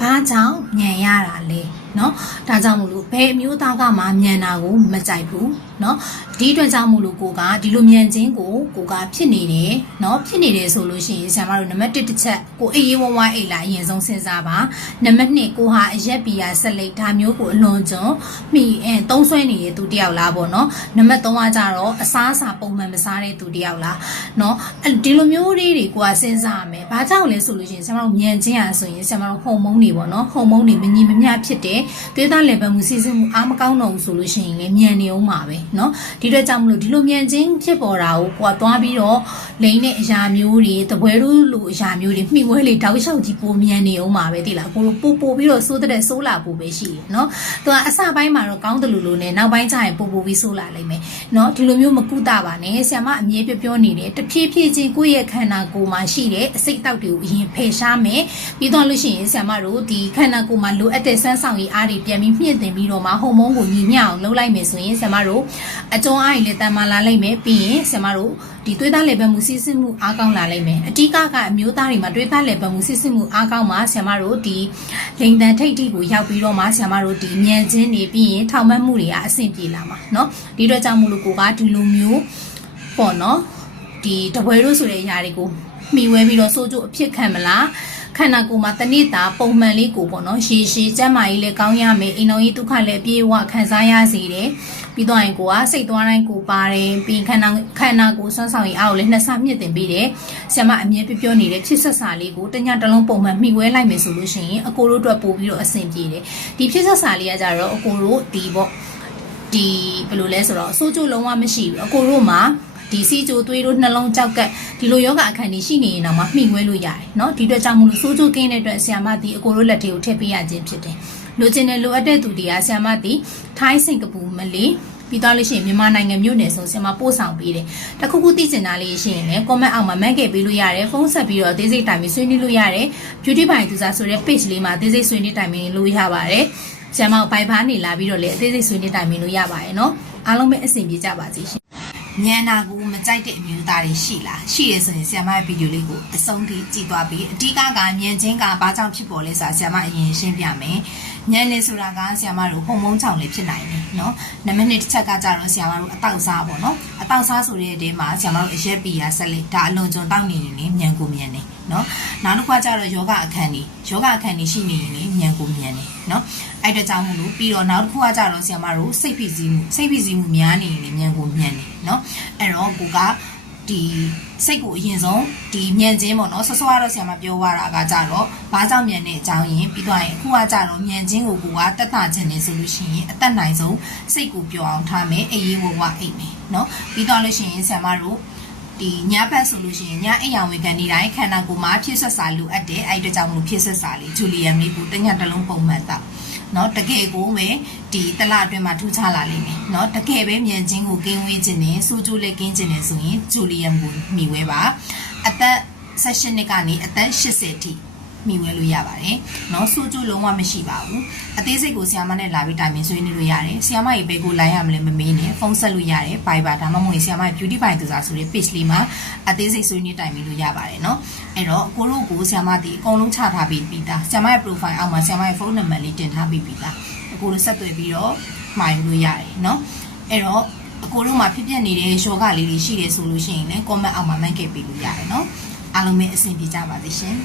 ဘာကြောင့်ညံရတာလဲ เนาะဒါကြောင့်မို့လို့ဘယ်အမျိုးသားကမှညံတာကိုမကြိုက်ဘူးเนาะဒီအတွက်ကြောင့်မို့လို့ကိုကဒီလိုညံခြင်းကိုကိုကဖြစ်နေတယ်เนาะဖြစ်နေတယ်ဆိုလို့ရှိရင်ဆရာမတို့နံပါတ်1တစ်ချက်ကိုအေးအေးဝဝအိတ်လာအရင်ဆုံးစဉ်းစားပါနံပါတ်2ကိုဟာအရက်ပီယာဆက်လက်ဒါမျိုးကိုအလွန်ကျွန်းမိအဲသုံးဆွဲနေတဲ့သူတယောက်လားပေါ့เนาะနံပါတ်3ကကြတော့အစားအစာပုံမှန်မစားတဲ့သူတယောက်လားเนาะဒီလိုမျိုးလေးတွေကိုကစဉ်းစားရမယ်ဘာကြောင့်လဲဆိုလို့ရှိရင်ဆရာမတို့ညံခြင်းอ่ะဆိုရင်ဆရာမတို့ဟော်မုန်းတွေပေါ့เนาะဟော်မုန်းတွေမညီမမျှဖြစ်တဲ့ သွေးသားလည်ပတ်မှုစီစဉ်မှုအားမကောင်းတော့ဘူးဆိုလို့ရှိရင်လည်းညံနေအောင်ပါပဲเนาะဒီအတွက်ကြောင့်မလို့ဒီလိုညံခြင်းဖြစ်ပေါ်တာကိုကိုကသွားပြီးတော့လိမ့်တဲ့အရာမျိုးတွေတပွဲတို့လိုအရာမျိုးတွေမှီဝဲလေတောက်လျှောက်ကြီးပုံညံနေအောင်ပါပဲတိလားကိုလိုပို့ပို့ပြီးတော့စိုးတဲ့ဆိုးလာပို့ပဲရှိတယ်เนาะသူကအစပိုင်းမှာတော့ကောင်းတယ်လို့လို့နဲ့နောက်ပိုင်းကျရင်ပို့ပို့ပြီးဆိုးလာလိမ့်မယ်เนาะဒီလိုမျိုးမကုတာပါနဲ့ဆ iam အမြဲပြောပြောနေတယ်တဖြည်းဖြည်းချင်းကိုယ့်ရဲ့ခန္ဓာကိုယ်မှာရှိတဲ့အစိတ်အတောက်တွေကိုအရင်ဖယ်ရှားမယ်ပြီးတော့လို့ရှိရင်ဆ iam တို့ဒီခန္ဓာကိုယ်မှာလိုအပ်တဲ့စမ်းဆောင်ရည် အားတွေပြန်ပြီးမြင့်တင်ပြီးတော့မှဟော်မုန်းကိုညီမျှအောင်လုပ်လိုက်မယ်ဆိုရင်ဆ iam တို့အကျုံးအားကြီးလည်းတန်မာလာလိမ့်မယ်ပြီးရင်ဆ iam တို့ဒီသွေးသားလည်ပတ်မှုစီးဆင်းမှုအားကောင်းလာလိမ့်မယ်အတိကကအမျိုးသားတွေမှာသွေးသားလည်ပတ်မှုစီးဆင်းမှုအားကောင်းမှဆ iam တို့ဒီလိန်တန်ထိတ်ထိကိုရောက်ပြီးတော့မှဆ iam တို့ဒီညံချင်းနေပြီးရင်ထောင်မှတ်မှုတွေကအဆင်ပြေလာမှာเนาะဒီအတွက်ကြောင့်မို့လို့ကိုကဒီလိုမျိုးပေါ့နော်ဒီတပွဲတို့ဆိုတဲ့အရာတွေကိုမှီဝဲပြီးတော့စိုးကျိုးအဖြစ်ခံမလား ခန္ဓာကိုယ်မှာတဏိတာပုံမှန်လေးကိုပေါ့နော်ရှည်ရှည်ကျန်းမာရေးလည်းကောင်းရမယ်အိမ်တော်ကြီးဒုက္ခလည်းအပြေအဝခံစားရစေတယ်ပြီးတော့ရင်ကိုကစိတ်သွားတိုင်းကိုပါတယ်ပြီးခန္ဓာခန္ဓာကိုယ်ဆွမ်းဆောင်ရေးအားကိုလည်းနှစ်ဆမြင့်တင်ပေးတယ်ဆ iam အမြဲပြောပြောနေတဲ့ဖြစ်ဆက်စာလေးကိုတညတစ်လုံးပုံမှန်မှီဝဲလိုက်မယ်ဆိုလို့ရှိရင်အကိုတို့အတွက်ပို့ပြီးတော့အဆင်ပြေတယ်ဒီဖြစ်ဆက်စာလေးကကြတော့အကိုတို့ဒီပေါ့ဒီဘယ်လိုလဲဆိုတော့အဆိုးကျိုးလုံးဝမရှိဘူးအကိုတို့မှာ ဒီစီကျိုးသွေးတို့နှလုံးကြောက်ကက်ဒီလိုယောဂအခန်းကြီးရှိနေရင်တော့မှမှီဝဲလို့ရတယ်เนาะဒီအတွက်ကြောင့်မလို့စိုးကျိုးကင်းတဲ့အတွက်ဆ iam မတီအကိုတို့လက်တွေကိုထည့်ပေးရခြင်းဖြစ်တယ်လိုချင်တဲ့လိုအပ်တဲ့သူတွေကဆ iam မတီထိုင်းစင်ကာပူမလေးပြီးသွားလို့ရှိရင်မြန်မာနိုင်ငံမြို့နယ်ဆိုဆ iam မပို့ဆောင်ပေးတယ်တခုခုသိချင်တာလေးရှိရင်လည်း comment အောက်မှာမန့်ခဲ့ပေးလို့ရတယ်ဖုန်းဆက်ပြီးတော့အသေးစိတ်တိုင်ပြီးဆွေးနွေးလို့ရတယ် beauty by သူစားဆိုတဲ့ page လေးမှာအသေးစိတ်ဆွေးနွေးတိုင်ပြီးလို့ရပါတယ်ဆ iam မဘိုင်ဘာနေလာပြီးတော့လေအသေးစိတ်ဆွေးနွေးတိုင်ပြီးလို့ရပါတယ်เนาะအားလုံးပဲအဆင်ပြေကြပါစေရှင် ။ ညံနာကိုမကြိုက်တဲ့အမျိုးသားတွေရှိလားရှိရဆိုရင်ဆ iam မရဲ့ဗီဒီယိုလေးကိုအဆုံးထိကြည့်သွားပြီးအဓိကကညံချင်းကဘာကြောင့်ဖြစ်ပေါ်လဲဆိုတာဆ iam မအရင်ရှင်းပြမယ် ညံနေဆိုတာကဆ iam မတို့ဟော်မုန်းချောင်လေးဖြစ်နိုင်တယ်เนาะနံပါတ်1တစ်ချက်ကကြတော့ဆ iam မတို့အတောက်စားပေါ့เนาะအတောက်စားဆိုတဲ့အတင်းမှာဆ iam မတို့အရက်ပီယာဆက်လက်ဒါအလွန်ကျွံတောက်နေနေနေညံကိုညံနေเนาะနောက်တစ်ခါကျတော့ယောဂအခန်းကြီးယောဂအခန်းကြီးရှိနေရင်ညံကိုညံနေเนาะအဲ့တကြောင့်မို့လို့ပြီးတော့နောက်တစ်ခုကကြတော့ဆ iam မတို့စိတ်ဖိစီးမှုစိတ်ဖိစီးမှုများနေရင်ညံကိုညံနေเนาะအဲ့တော့ကိုက ဒီစိတ်ကိုအရင်ဆုံးဒီမြန်ချင်းပေါ့နော်ဆော့ဆော့ကတော့ဆရာမပြောသွားတာကကြတော့ဘာကြောင့်မြန်တဲ့အကြောင်းရင်းပြီးတော့ရင်အခုကကြတော့မြန်ချင်းကိုကိုကတက်တာခြင်းနေဆိုလို့ရှိရင်အသက်နိုင်ဆုံးစိတ်ကိုပျော်အောင်ထားမယ်အေးရေးဝဝအိတ်မယ်နော်ပြီးတော့လို့ရှိရင်ဆရာမတို့ဒီညဘက်ဆိုလို့ရှိရင်ညအိမ်ရောင်ဝေကန်နေတိုင်းခန္ဓာကိုယ်မှာဖြစ်ဆက်စာလိုအပ်တယ်အဲ့ဒီကြောင့်မလို့ဖြစ်ဆက်စာလေးဂျူလီယမ်လေးကိုတညတစ်လုံးပုံမှန်တော့ เนาะတကယ်ကိုပဲဒီတလအတွင်းမှာထူးခြားလာလိမ့်မယ်เนาะတကယ်ပဲမြန်ချင်းကိုကင်းဝေးခြင်းနဲ့စူးကျိုးလည်းကင်းခြင်းနဲ့ဆိုရင်ဂျူလီယမ်ကိုမှီဝဲပါအသက်16နှစ်ကနေအသက်80ထိ မျှဝေလို့ရပါတယ်။နော်စူးကျူးလုံးဝမရှိပါဘူး။အသေးစိတ်ကိုဆီယာမနဲ့လာပြီးတိုင်ပင်ဆွေးနွေးလို့ရတယ်။ဆီယာမရဲ့ဘယ်ကိုလိုင်းရမလဲမမေးနဲ့ဖုန်းဆက်လို့ရတယ်။ Viber ဒါမှမဟုတ်ဆီယာမရဲ့ Beauty by သူစာဆိုတဲ့ page လေးမှာအသေးစိတ်ဆွေးနွေးတိုင်ပင်လို့ရပါတယ်နော်။အဲ့တော့ကိုတို့ကိုဆီယာမဒီအကုန်လုံးချထားပြီးပြီးသား။ဆီယာမရဲ့ profile အောက်မှာဆီယာမရဲ့ဖုန်းနံပါတ်လေးတင်ထားပြီးပြီးသား။ကိုတို့ဆက်သွယ်ပြီးတော့မှာယူလို့ရတယ်နော်။အဲ့တော့အကိုတို့မှာဖြစ်ပျက်နေတဲ့ယောဂလေးတွေရှိတယ်ဆိုလို့ရှိရင်လည်း comment အောက်မှာမှတ်ခဲ့ပေးလို့ရတယ်နော်အားလုံးပဲအဆင်ပြေကြပါစေရှင်